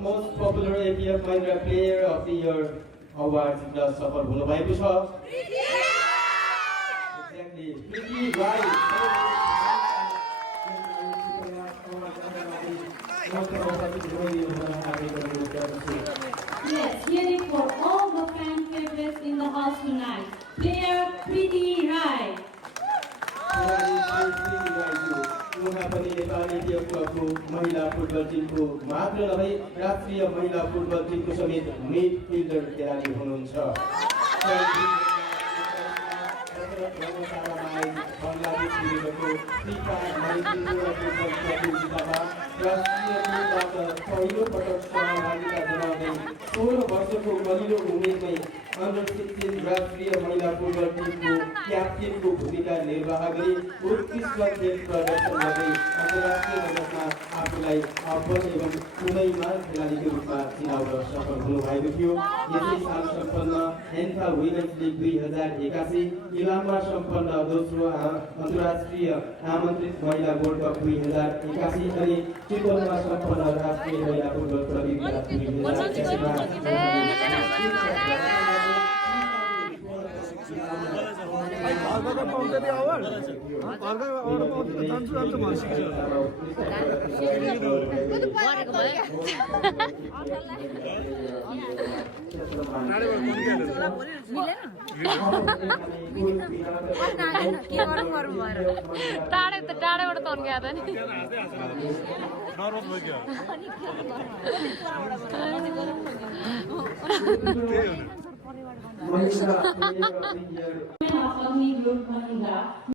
most popular APF Mahindra Player of the Year Awards र सफल हुनुभएको छ। Exactly. Preeti Rai. Yes, hearing for all the fan favorites in the house tonight. Player Preeti Rai. उहाँ पनि Nepali ATF क्लबको महिला football टिमको मात्र नभई राष्ट्रिय महिला फुटबल टिमको समेत मिडफिल्डर खेलाडी हुनुहुन्छ। बङ्गलादेश विरुद्धको फिफा 19 फुटबल प्रतियोगितामा राष्ट्रिय टिमबाट पहिलो पटक सहभागिता जनाउँदै 16 वर्षको कलिलो उमेरमै अन्डर-16 राष्ट्रिय महिला फुटबल टिमको क्याप्टेनको भूमिका निर्वाह गरी उत्कृष्ट खेल प्रदर्शन गर्दै अन्तर्राष्ट्रिय जगतमा आफूलाई अब्बल एवं उदयमान खेलाडीको रूपमा चिनाउन सफल हुनुभएको थियो। यसै साल सम्पन्न एन्फा वुमेन्स लिग 2081, इलाममा सम्पन्न दोस्रो अन्तर्राष्ट्रिय आमन्त्रित महिला वर्ल्ड कप 2081 अनि चितवनमा सम्पन्न राष्ट्रिय महिला फुटबल प्रतियोगिता 2020 टाढेबाट तन्क्या त नि Of Agni Group Mahindra.